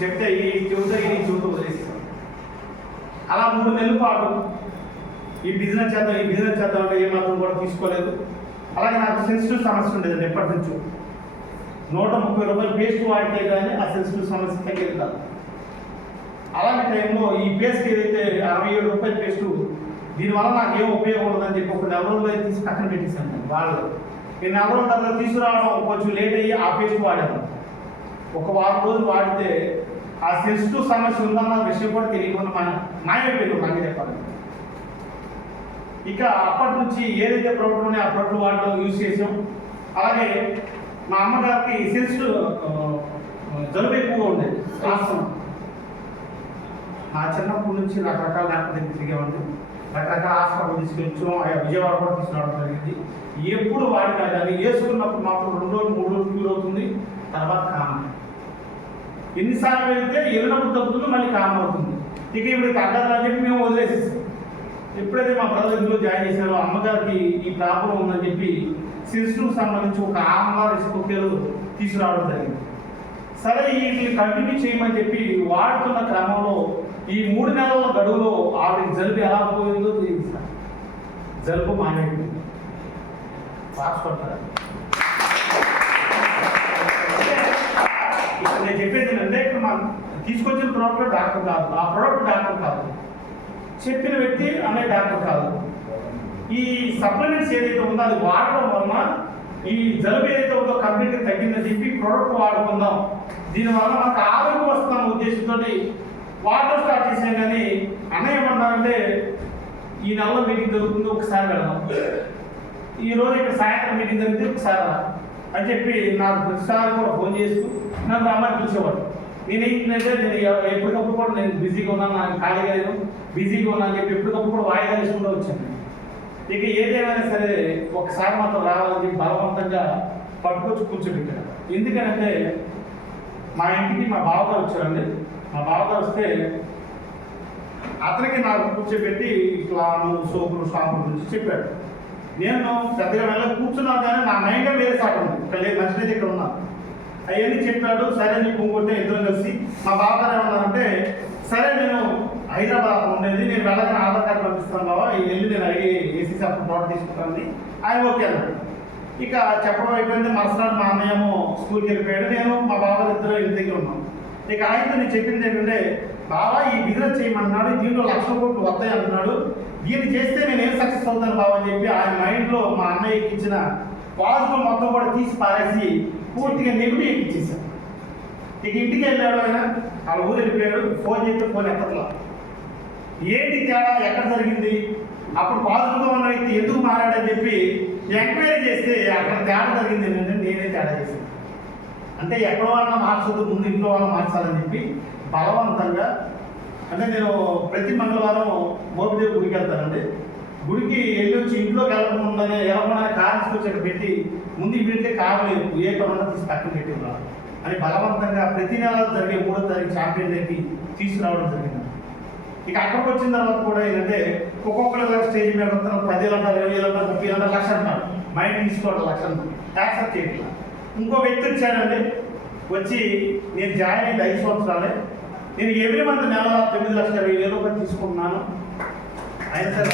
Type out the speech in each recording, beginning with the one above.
చెప్తే ఈ చెబుతూ వదిలేస్తాం. అలా 3 నెలల పాటు ఈ బిజినెస్ చేద్దాం అంటే ఏమాత్రం కూడా తీసుకోలేదు. అలాగే నాకు సెన్సిటివ్ సమస్య ఉండేదండి ఎప్పటి నుంచో. 130 రూపాయలు పేస్ట్ వాడితే కానీ ఆ సెన్సిటివ్ సమస్య తగ్గేది కాదు. అలాంటి టైంలో ఈ పేస్ట్ ఏదైతే 67 రూపాయల పేస్టు, దీనివల్ల నాకు ఏం ఉపయోగం ఉండదని చెప్పి ఒక నెల రోజులు అయితే తీసి పక్కన పెట్టేశాను. వాళ్ళు నేను నెల రోజుల తర్వాత తీసుకురావడం కొంచెం లేట్ అయ్యి ఆ పేస్ట్ వాడాను. ఒక వారం రోజులు వాడితే ఆ సెన్సిటివ్ సమస్య ఉందన్న విషయం కూడా తెలియకుండా మాయమైపోయింది నాకు చెప్పాలి. ఇక అప్పటి నుంచి ఏదైతే ప్రోడక్ట్ ఉన్నాయో ఆ ప్రోడక్ట్ వాడడం యూజ్ చేసాం. అలాగే మా అమ్మగారికి సెన్సిటివ్ జలుబు ఎక్కువగా ఉండేది. నా చిన్నప్పటి నుంచి రకరకాల డాక్టర్ దగ్గర తిరిగేవాడిని, రకరకాల హాస్పిటల్ తీసుకొచ్చాం, విజయవాడ కూడా తీసుకురావడం జరిగింది. ఎప్పుడు వాడినా కానీ వేసుకున్నప్పుడు మాత్రం 2 రోజులు 3 రోజులు క్యూర్ అవుతుంది, తర్వాత కామన్. ఎన్నిసార్లు వెళ్తే వెళ్ళినప్పుడు తగ్గుతుంది, మళ్ళీ కామన్ అవుతుంది. ఇక ఇప్పుడు తగ్గదని చెప్పి మేము వదిలేసేసాం. ఎప్పుడైతే మా బ్రదర్ ఇంట్లో జాయిన్ చేశారో అమ్మగారికి ఈ ప్రాబ్లం ఉందని చెప్పి సెన్సిటివ్ సంబంధించి ఒక ఆమ్లా రెసిపోకేలు తీసుకురావడం జరిగింది. సరే వీటిని కంటిన్యూ చేయమని చెప్పి వాడుతున్న క్రమంలో ఈ 3 నెలల గడువులో ఆవిడకి జలుబు ఎలా పోయిందో తెలియదు సార్. జలుబు మానేది రాసుకుంటారు. ఇక్కడ నేను చెప్పేది ఏంటంటే ఇక్కడ మనం తీసుకొచ్చిన ప్రోడక్ట్ డాక్టర్ కాదు, ఆ ప్రోడక్ట్ డాక్టర్ కాదు, చెప్పిన వ్యక్తి అనే డాక్టర్ కాదు. ఈ సప్లిమెంట్స్ ఏదైతే ఉందో అది వాడటం వలన ఈ జలుబు ఏదైతే ఉందో కంప్లీట్గా తగ్గిందని చెప్పి ప్రోడక్ట్ వాడుకుందాం, దీనివల్ల మనకు ఆరోగ్యం వస్తున్న ఉద్దేశంతో వాడటం స్టార్ట్ చేసాం. కానీ అన్నయ్య ఏమన్నారంటే ఈ నెలలో మీటింగ్ జరుగుతుంది, ఒకసారి వెళ్దాం, ఈరోజు ఇక్కడ సాయంత్రం మీటింగ్ జరిగితే ఒకసారి అని చెప్పి నాకు ప్రతిసారి కూడా ఫోన్ చేస్తూ నన్ను రమ్మని పిలిచేవాడు. నేనేంటంటే నేను ఎప్పటికప్పుడు కూడా నేను బిజీగా ఉన్నాను, నాకు ఖాళీగా లేదు, బిజీగా ఉన్నాను అని చెప్పి ఎప్పటికప్పుడు కూడా వాయిదా వేసుకుంటూ వచ్చాను. ఇక ఏదేమైనా సరే ఒకసారి మాత్రం రావాలని చెప్పి బలవంతంగా పట్టుకొచ్చి కూర్చోబెట్టాను. ఎందుకంటే మా ఇంటికి మా బావగారు వచ్చారండి. మా బావగారు వస్తే అతనికి నాకు కూర్చోబెట్టి ఇట్లా సోపులు షాంపుల గురించి చెప్పాడు. నేను పెద్దగా వెళ్ళి కూర్చున్నా కానీ నా మైండ్గా వేరే సాట ఉంది, ఇక్కడ లేదు, మంచిగా ఇక్కడ ఉన్నా. అవన్నీ చెప్పాడు. సరే అని ఇంకొంటే ఇద్దరం కలిసి మా బావగారు ఏమన్నారంటే, సరే నేను హైదరాబాద్ ఉండేది, నేను వెళ్ళగానే ఆధార్ కార్డు పంపిస్తాను బాబా, వెళ్ళి నేను ఏసీ అప్పుడు ప్రోడక్ట్ తీసుకుంటాను. ఆయన ఓకే అన్నాడు. ఇక చెప్పడం అయిపోయింది. మరుసనాడు మా అన్నయ్యేమో స్కూల్కి వెళ్ళిపోయాడు, నేను మా బాబా ఇద్దరు ఇంటి దగ్గర ఉన్నాం. ఇక ఆయనతో నేను చెప్పింది ఏంటంటే, బాబా ఈ బిజినెస్ చేయమన్నాడు, దీంట్లో 1,00,000 కోట్లు వస్తాయి అంటున్నాడు, దీన్ని చేస్తే నేను ఏం సక్సెస్ అవుతాను బాబా అని చెప్పి ఆయన మైండ్లో మా అన్నయ్యకి ఇచ్చిన పాజిటివ్ మొత్తం కూడా తీసి పారేసి పూర్తిగా నెగిటివ్ ఎక్కిచ్చేసాను. ఇక ఇంటికి వెళ్ళాడు ఆయన, వాళ్ళ ఊరు వెళ్ళిపోయాడు. ఫోన్ చేస్తే ఫోన్ ఎత్తట్లా. ఏంటి తేడా, ఎక్కడ జరిగింది, అప్పుడు పాజిటివ్గా ఉన్న వ్యక్తి ఎందుకు మారాడని చెప్పి ఎంక్వైరీ చేస్తే అక్కడ తేడా జరిగింది ఏంటంటే నేనే తేడా చేశాను. అంటే ఎక్కడ వాళ్ళ మార్చదు, ముందు ఇంట్లో వాళ్ళ మార్చాలని చెప్పి బలవంతంగా, అంటే నేను ప్రతి మంగళవారం మోపిదేవి గుడికి వెళ్తానండి. గుడికి వెళ్ళి వచ్చి ఇంట్లోకి వెళ్ళకుండానే కారు తీసుకొచ్చి అక్కడ పెట్టి ముందు ఇమీడియట్గా కావలేదు, ఏ పనున్నా తీసి పక్కన పెట్టి అని బలవంతంగా ప్రతి నెల జరిగే 3వ తారీఖు ఛాంపియన్ డేకి తీసుకురావడం జరిగింది. ఇక అక్కడికి వచ్చిన తర్వాత కూడా ఏంటంటే ఒక్కొక్కరు స్టేజ్ మీద 10,000 అంటారు, 20,000 అంటారు, 30,000 అంటారు, 1,00,000 అంటారు. మైండ్ తీసుకోవడం 1,00,000 యాక్సెప్ట్ చేయట్లా. ఇంకో వ్యక్తి వచ్చాడండి, వచ్చి నేను జాయిన్ అయింది 5 సంవత్సరాలే, నేను ఎవ్రీ మంత్ నెల 9,20,000 రూపాయలు తీసుకుంటున్నాను. అయినా సరే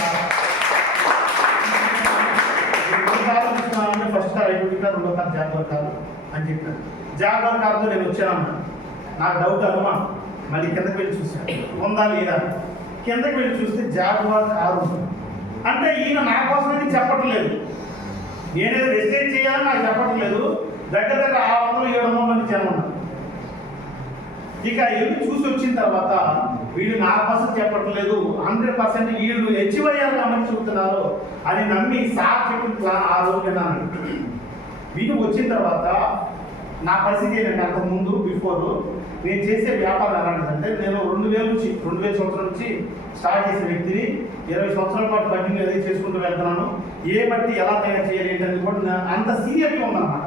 తీసుకున్నానంటే ఫస్ట్ సార్ ఐడెంటిటీ కార్డు, 2వ సార్ జాగ్వర్ కాదు అని చెప్పాను. జాగ్వర్ కారుతో నేను వచ్చానన్నా, నాకు డౌట్ అనుమానం. మళ్ళీ కిందకి వెళ్ళి చూశాను ఉందా లేదా, కిందకి వెళ్ళి చూస్తే జాగ్వర్ కారు అంటే ఈయన నా కోసమని చెప్పట్లేదు, నేనేదో రెస్టేజ్ చేయాలని నాకు చెప్పట్లేదు. దగ్గర 600-700 మంది జనం ఉన్నారు. ఇక వెళ్ళి చూసి వచ్చిన తర్వాత వీడు నా కోసం చెప్పట్లేదు, 100% వీళ్ళు హెచ్వైఆర్ కాబట్టి చెబుతున్నారు అని నమ్మి సార్ చెప్పిన ఆ రోజు విన్నాను. వీడు వచ్చిన తర్వాత నా పరిస్థితి ఏంటంటే, అంతకుముందు బిఫోర్ నేను చేసే వ్యాపారం ఎలాంటిదంటే, నేను 2000 సంవత్సరం నుంచి స్టార్ట్ చేసిన వ్యక్తిని 20 సంవత్సరాల పాటు బట్టిని ఏదైతే చేసుకుంటూ వెళ్తున్నాను. ఏ బట్టి ఎలా తయారు చేయాలి ఏంటనేది కూడా అంత సీరియస్గా ఉందన్నమాట.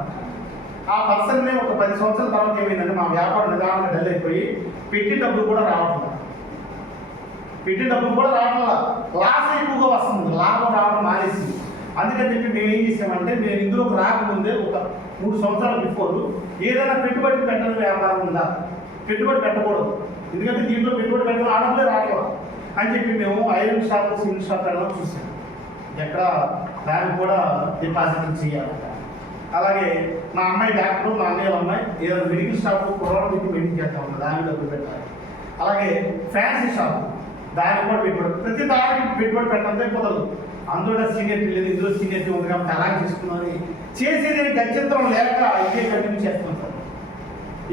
ఆ పర్సన్నే ఒక 10 సంవత్సరాల తర్వాత ఏమైందంటే మా వ్యాపారం నిదానంగా డల్ అయిపోయి పెట్టి డబ్బులు కూడా రావట్లేదు, లాస్ ఎక్కువగా వస్తుంది, లాభం రావడం మానేసింది. అందుకని చెప్పి మేము ఏం చేసామంటే, నేను ఇందులోకి రాకముందే ఒక 3 సంవత్సరాల బిఫోర్ ఏదైనా పెట్టుబడి పెట్టడం వ్యాపారం ఉందా, పెట్టుబడి పెట్టకూడదు, ఎందుకంటే దీంట్లో పెట్టుబడి పెట్టడం ఆడలే రావట్లేదు అని చెప్పి మేము ఐరన్ షాప్ సిమెంట్ షాప్ వెళ్ళడం చూసాం. ఎక్కడ దానికి కూడా డిపాజిట్ చేయాలి. అలాగే మా అమ్మాయి డాక్టర్, మా అన్నయ్య అమ్మాయి ఏదైనా మెడికల్ షాప్ కుర్రాళ్ళు పెట్టి మెడికల్ చేస్తాం, దానికి డబ్బులు పెట్టాలి. అలాగే ఫ్యాన్సీ షాప్, దానికి కూడా పెట్టుబడి, ప్రతి దానికి పెట్టుబడి పెట్టడంతో కుదరదు. అందులో సీనియర్టీ లేదు, ఇందులో సీనియర్టీ ఉంది కాబట్టి అలా చేసుకున్నది చేసేది గత్యంతరం లేక ఇదే కంటిన్యూ చేస్తున్నాం సార్.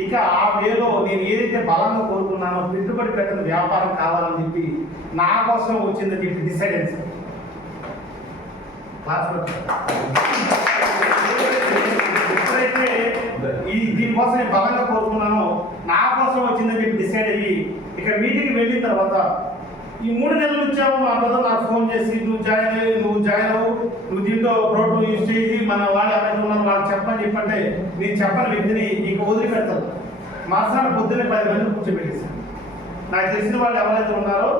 ఇక ఆ వేలో నేను ఏదైతే బలంగా కోరుకున్నానో పెట్టుబడి పెట్టిన వ్యాపారం కావాలని చెప్పి నా కోసం వచ్చిందని చెప్పి డిసైడ్ అయింది సార్. ఎప్పుడైతే దీనికోసం నేను బలంగా కోరుకున్నానో నా కోసం వచ్చిందని చెప్పి డిసైడ్ అయ్యి ఇక మీటింగ్కి వెళ్ళిన తర్వాత ఈ 3 నెలలు వచ్చావు మా బ్రదర్ నాకు ఫోన్ చేసి నువ్వు జాయిన్ అవ్వు, నువ్వు దీంట్లో ప్రోడక్ట్ యూజ్ చేసి మన వాళ్ళు ఎవరైతే ఉన్నారో వాళ్ళకి చెప్పని చెప్పంటే నేను చెప్పని వ్యక్తిని ఇక వదిలిపెడతాను. మరుసటి పొద్దున్నే 10 మంది కూర్చోబెట్టేశాను. నాకు తెలిసిన వాళ్ళు ఎవరైతే ఉన్నారో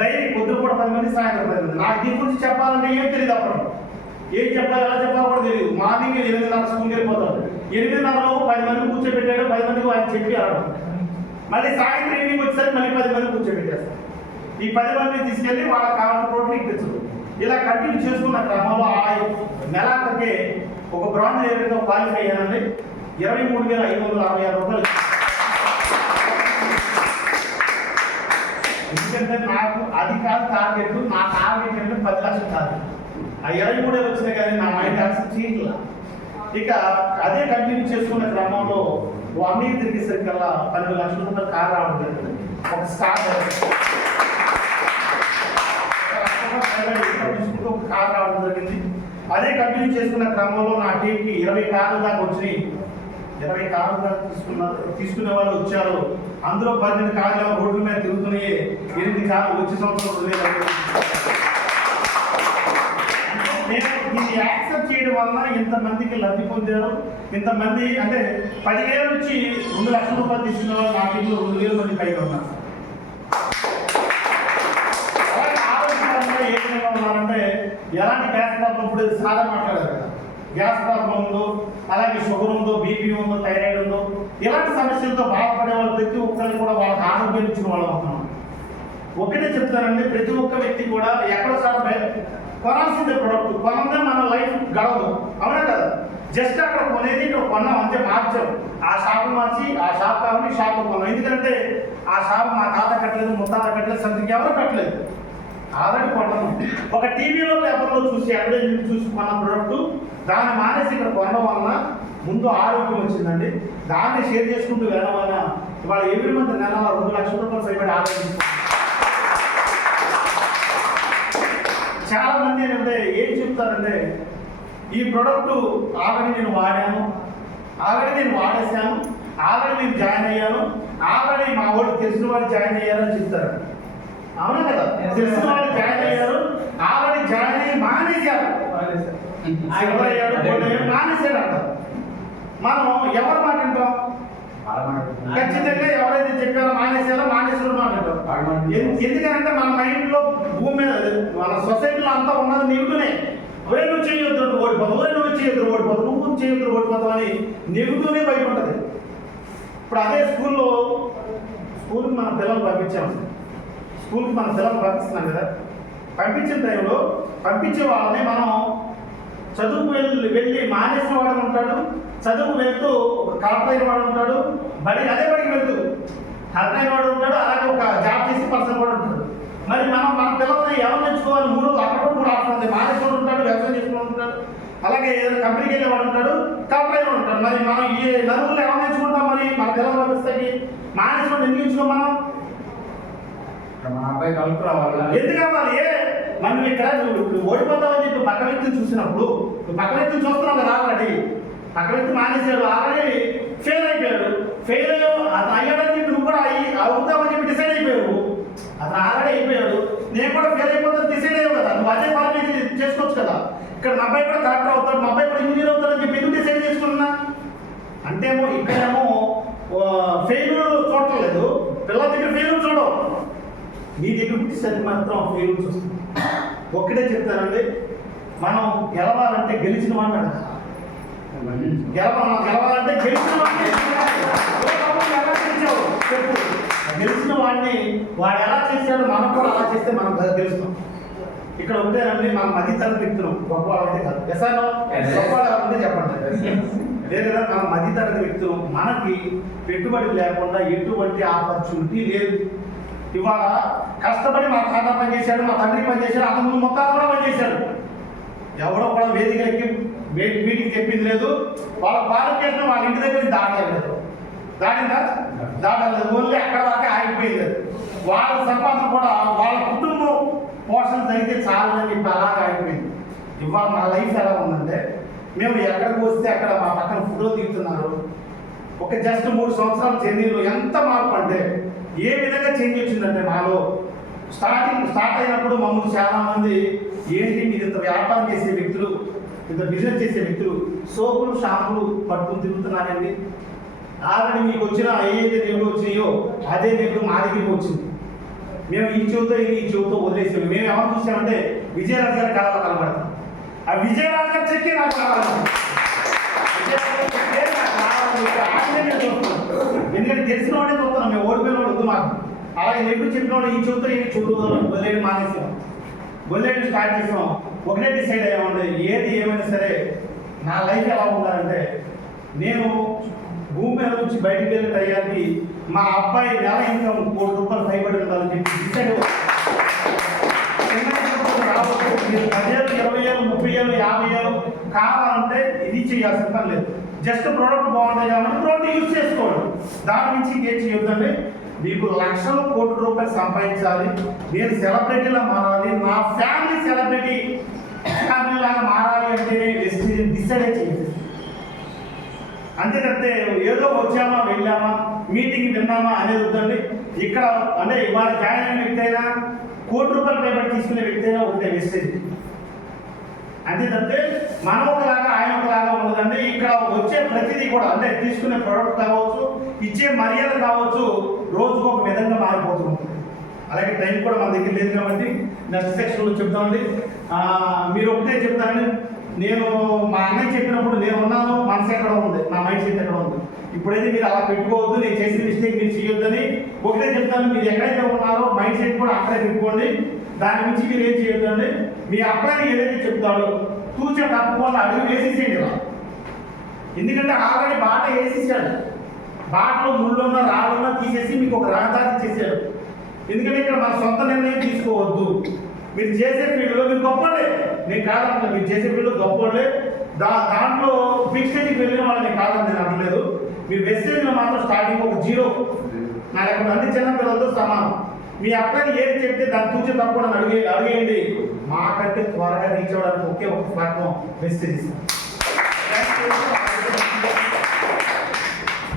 డైలీ పొద్దున కూడా 10 మంది, సాయంత్రం 10 మంది. నాకు దీని గురించి చెప్పాలంటే ఏం తెలియదు, అప్పుడు ఏం చెప్పాలి ఎలా చెప్పాలో కూడా తెలియదు. మార్నింగ్ 8:30 స్కూల్కి వెళ్ళిపోతాడు, 8:30 10 మంది కూర్చోబెట్టాడు, 10 మందికి ఆయన చెప్పి ఆడడం. మళ్ళీ సాయంత్రం ఈవినింగ్ వచ్చేసరికి మళ్ళీ 10 మంది కూర్చోబెట్టేస్తాడు. ఈ 10 మందిని తీసుకెళ్ళి వాళ్ళకి కావాల్సిన ప్రోటీన్ ఇప్పించదు. ఇలా కంటిన్యూ చేసుకున్న క్రమంలో ఆ నెలకే ఒక బ్రాంజ్ ఏరియాతో క్వాలిఫై అయ్యానండి. 23,566 రూపాయలు. ఎందుకంటే నాకు అది కాదు టార్గెట్, నా టార్గెట్ అంటే 10 లక్షలు టార్గెట్. ఆ 23 వచ్చినాయి కానీ నా మైండ్ యాక్సెప్ట్ చేయట్లా. ఇక అదే కంటిన్యూ చేసుకున్న క్రమంలో 1 ఇయర్ తిరిగేసరికల్లా 12 లక్షల రూపాయలు కార్ రావడం జరిగింది. ఒక స్టార్ట్ తీసుకుంటూ ఒక కార్ రావడం జరిగింది. అదే కంటిన్యూ చేసుకున్న క్రమంలో నా టీంకి 20 కార్లు దాకా వచ్చినాయి. 20 కార్లు దాకా తీసుకునే వాళ్ళు వచ్చారు. అందులో 12 కార్లు రోడ్ల మీద తిరుగుతున్నాయి, 8 కార్లు వచ్చే సంవత్సరం. నేను దీన్ని యాక్సెప్ట్ చేయడం వలన ఇంతమందికి లబ్ధి పొందారు. ఇంతమంది అంటే 10,000 నుంచి 2 లక్షల రూపాయలు తీసుకునే వాళ్ళు నా టీంలో 2,000 మంది పైగా ఉన్నారు. ఏ విధంగా ఉన్నారంటే ఎలాంటి గ్యాస్ ప్రాబ్లం, ఇప్పుడు సాదా మాట్లాడారు కదా, గ్యాస్ ప్రాబ్లం ఉందో, అలాగే షుగర్ ఉందో, బీపీ ఉందో, థైరాయిడ్ ఉందో, ఇలాంటి సమస్యలతో బాధపడే వాళ్ళు ప్రతి ఒక్కరిని కూడా వాళ్ళకి ఆరోగ్యం ఇచ్చిన వాళ్ళు అవుతున్నాం. ఒకటే చెప్తానండి, ప్రతి ఒక్క వ్యక్తి కూడా ఎక్కడ సార్ కొనాల్సిందే ప్రొడక్ట్, కొనందే మన లైఫ్ గడవదు, అవునా కదా. జస్ట్ అక్కడ కొనేది ఇక్కడ కొన్నాం అంతే, మార్చాం. ఆ షాపు మార్చి ఆ షాప్ కావాలి షాపు కొన్నాం. ఎందుకంటే ఆ షాప్ మా తాత కట్టలేదు, ముత్తాత కట్టలేదు, సంతకి ఎవరు కట్టలేదు, ఆల్రెడీ కొన్నాము. ఒక టీవీలో పేపర్లో చూసి అడ్వర్టైజ్మెంట్ చూసి కొన్న ప్రొడక్ట్ దాన్ని మానేసి ఇక్కడ కొనడం వలన ముందు ఆరోగ్యం వచ్చిందండి. దాన్ని షేర్ చేసుకుంటూ వెళ్ళడం వలన ఇవాళ ఎవ్రీ మంత్ నెల 2 లక్షల రూపాయలు సరిపడి ఆరోగ్యం. చాలా మంది ఏంటంటే ఏం చెప్తారంటే ఈ ప్రోడక్ట్ ఆల్రెడీ నేను వాడాను, ఆల్రెడీ నేను వాడేసాను, ఆల్రెడీ నేను జాయిన్ అయ్యాను, ఆల్రెడీ మా వాళ్ళు తెలిసిన వాళ్ళు జాయిన్ అయ్యారని చెప్తారు. అవునా కదా, తెలిసిన వాళ్ళు జాయిన్ అయ్యారు, ఆల్రెడీ జాయిన్ అయ్యి మానేశారు, మానేశాడు అంటారు. మనం ఎవరు మాట వింటాం? ఖచ్చితంగా ఎవరైతే చెప్పారో మానేశారో మానేశ్వరు మాట వింటాం. ఎందుకంటే మన మైండ్లో భూమి మీద మన సొసైటీలో అంతా ఉన్నది నెగుతూనే, ఒరే నువ్వు చేయొద్దు ఓడిపోతావు, ఒరే నువ్వు చేయొద్దు ఓడిపోతావు, నువ్వు చేయొద్దు ఓడిపోతావు అని నెగుతూనే బయట ఉంటుంది. ఇప్పుడు అదే స్కూల్కి మన పిల్లలు పంపించాము, స్కూల్కి మన పిల్లలు పంపిస్తున్నాం కదా, పంపించిన టైంలో పంపించే వాళ్ళని మనం చదువుకు వెళ్ళి మానేసిన వాడు ఉంటాడు, చదువు వెళ్తూ కలెక్టర్ అయిన వాడు ఉంటాడు, అదే బడికి వెళ్తూ కలెక్టర్ అయిన వాడు ఉంటాడు, అలాగే ఒక జాబ్ చేసి పర్సన్ కూడా ఉంటాడు. మరి మనం మన పిల్లల్ని ఎవరు నేర్చుకోవాలి? 3 అక్కడ 3 ఆప్షన్ ఉంది. మానేశ్వరుడు ఉంటాడు, వ్యవసాయం చేసుకుని ఉంటాడు, అలాగే ఏదైనా కంపెనీకి వెళ్ళేవాడు ఉంటాడు, కలెక్టర్ అయిన ఉంటాడు. మరి మనం ఈ నలుగురు ఎవరు నేర్చుకుంటాం? మరి మన పిల్లలు పంపిస్తాయి మానేశ్వరుడు ఎందుకు ఇచ్చుకో మనం? మన అబ్బాయి కలుపు రావాలి. ఎందుకు కావాలి? మనం ఇక్కడ ఓడిపోతామని చెప్పి పక్క వ్యక్తిని చూసినప్పుడు, పక్క వ్యక్తిని చూస్తున్నాం కదా, ఆల్రెడీ పక్క వ్యక్తి మానేశాడు, ఆల్రెడీ ఫెయిల్ అయిపోయాడు. ఫెయిల్ అతను అయ్యాడని చెప్పి నువ్వు కూడా అవుతామని చెప్పి డిసైడ్ అయిపోయావు. అతను ఆల్రెడీ అయిపోయాడు, నేను కూడా ఫెయిల్ అయిపోతాను డిసైడ్ అయ్యావు కదా, నువ్వు అదే పార్టీ చేసుకోవచ్చు కదా. ఇక్కడ మా అబ్బాయి కూడా కలెక్టర్ అవుతాడు, మా అబ్బాయి కూడా ఇంజనీర్ అవుతాడని చెప్పి ఎందుకు డిసైడ్ చేసుకున్నా అంటేమో ఇక్కడేమో ఫెయిల్యూర్ చూడలేదు, పిల్లల దగ్గర ఫెయిల్యూర్ చూడవు, నీ దగ్గర పుట్టిసరికి మాత్రం ఫెయిల్యూర్స్ వస్తుంది. ఒక్కటే చెప్తానండి, మనం గెలవాలంటే గెలిచిన వాడిని గెలవాలంటే గెలిచిన వాడిని వాళ్ళని వాడు ఎలా చేశాడో మనం కూడా అలా చేస్తే మనం తెలుస్తాం. ఇక్కడ ఉంటేనండి మనం మధ్య తరగతి వ్యక్తులు, గొప్ప వాళ్ళైతే కాదు. ఎస్ఆర్ Yes. గొప్ప వాళ్ళంటే చెప్పండి. లేదు కదా, మనం మధ్య తరగతి వ్యక్తులు, మనకి పెట్టుబడి లేకుండా ఎటువంటి ఆపర్చునిటీ లేదు. ఇవాళ కష్టపడి మా తాత పనిచేశాడు, మా తండ్రి పనిచేశాడు, అంతకుముందు మొత్తం కూడా పనిచేశాడు. ఎవడో కూడా వేదిక ఎక్కి మీటింగ్ చెప్పింది లేదు. వాళ్ళ క్వాలిఫికేషన్ వాళ్ళ ఇంటి దగ్గర దాటలేదు. దాటిందా? దాటలేదు. ఓన్లీ అక్కడ దాకా ఆగిపోయింది. వాళ్ళ సంపాదన కూడా వాళ్ళ కుటుంబం పోషణ జరిగితే చాలని చెప్పి అలాగే ఆగిపోయింది. ఇవాళ మా లైఫ్ ఎలా ఉందంటే, మేము ఎక్కడికి వస్తే అక్కడ మా పక్కన ఫోటో దిగుతున్నారు. ఒక జస్ట్ 3 సంవత్సరాల జర్నీలో ఎంత మార్పు అంటే ఏ విధంగా చేంజ్ వచ్చిందంటే, మాలో స్టార్ట్ అయినప్పుడు మమ్మల్ని చాలా మంది ఏంటి మీరు ఇంత వ్యాపారం చేసే వ్యక్తులు, ఇంత బిజినెస్ చేసే వ్యక్తులు సోపులు షాంపులు పట్టుకుని తిరుగుతున్నారండి. ఆల్రెడీ మీకు వచ్చిన ఏదైతే నెగులు వచ్చినాయో అదే నెగులు మా దగ్గరికి వచ్చింది. మేము ఈ చెవుతో వదిలేసాము. మేము ఎవరు చూసామంటే విజయరాజు గారి కళలో కనబడతాం. ఆ విజయరాజు గారి చెక్కి నాకు కావాలి, ఎందుకంటే తెలిసిన వాడే చూస్తున్నాం. మేము ఓడిపోయిన వాడు వద్దు మాకు. అలాగే నెగ్గు చెప్పిన వాడు ఈ చెవుతో ఈ చెవుతో వదిలేడు మానేసాం, వదిలేడు స్టార్ట్ చేసాం. ఒకటే డిసైడ్ అయ్యామంటే ఏది ఏమైనా సరే నా లైఫ్ ఎలా ఉండాలంటే, నేను భూమి మీద నుంచి బయటికి వెళ్ళే టయానికి మా అబ్బాయి నెల ఇన్కమ్ ₹1 కోటి పైబడి ఉండాలని చెప్పి డిసైడ్ రావచ్చు. మీరు 10,000, 20,000, 30,000, 50,000 కావాలంటే ఇది చేయాల్సిన పని లేదు. జస్ట్ ప్రోడక్ట్ బాగుంటాయి కాబట్టి ప్రోడక్ట్ యూజ్ చేసుకోండి. దాని నుంచి ఇంకేం చేయొద్దండి. మీకు లక్షల కోట్ల రూపాయలు సంపాదించాలి, నేను సెలబ్రిటీలా మారాలి, నా ఫ్యామిలీ సెలబ్రిటీ ఫ్యామిలీలాగా మారాలి అంటే డిసైడ్ చేయండి. అంతేకంటే ఏదో వచ్చామా వెళ్ళామా మీటింగ్ విన్నామా అనేది వద్దండి. ఇక్కడ అంటే ఇవాళ జాయిన్ అయిన వ్యక్తి అయినా ₹1 కోటి పైబడి తీసుకునే వ్యక్తి అయినా ఒకటే వేస్టేజ్. అంతేదంటే మనం ఒకలాగా ఆయన ఒకలాగా ఉండదండి. ఇక్కడ వచ్చే ప్రతిదీ కూడా అంటే తీసుకునే ప్రోడక్ట్ కావచ్చు, ఇచ్చే మర్యాద కావచ్చు, రోజుకు ఒక విధంగా మారిపోతుంది. అలాగే టైం కూడా మన దగ్గర లేదు కాబట్టి నెక్స్ట్ సెక్షన్లో చెప్తామండి. మీరు ఒకటే చెప్తానండి, నేను మా అన్నయ్య చెప్పినప్పుడు నేను ఉన్నాను, మనసు ఎక్కడ ఉంది, నా మైండ్ సెట్ ఎక్కడ ఉంది. ఇప్పుడైతే మీరు అలా పెట్టుకోవద్దు, నేను చేసిన మిస్టేక్ మీరు చేయొద్దని ఒకటే చెప్తాను. మీరు ఎక్కడైతే ఉన్నారో మైండ్ సెట్ కూడా అక్కడే పెట్టుకోండి. దాని నుంచి మీరు ఏం చేయొద్దండి. మీ అబ్బాయిని ఏదైతే చెప్తాడో తూచే తప్పకుండా అడుగు వేసేసేయండి ఇలా. ఎందుకంటే ఆల్రెడీ బాట వేసేసాడు. బాటలో ముళ్ళున్నా రాళ్ళున్నా తీసేసి మీకు ఒక రహదారి చేశాడు. ఎందుకంటే ఇక్కడ మన సొంత నిర్ణయం తీసుకోవద్దు. మీరు చేసే ఫీల్డ్లో మీరు గొప్పలే, నేను కాదంటే మీరు చేసే ఫీల్డ్లో గొప్పలే. దాంట్లో బిగ్ స్టేజ్కి వెళ్ళిన వాళ్ళని కాదని నేను అనలేదు. మీరు వెస్టేజ్లో మాత్రం స్టార్టింగ్ ఒక 0. నా లేకపోతే అన్ని చిన్న పిల్లలతో సమానం. మీ అబ్బాయిని ఏది చెప్తే దాన్ని తూచే తప్పకుండా అడిగేయండి. మాకంటే త్వరగా రీచ్ అవ్వడానికి ఒకే ఒక ప్లాట్ఫామ్ వెస్టేజ్.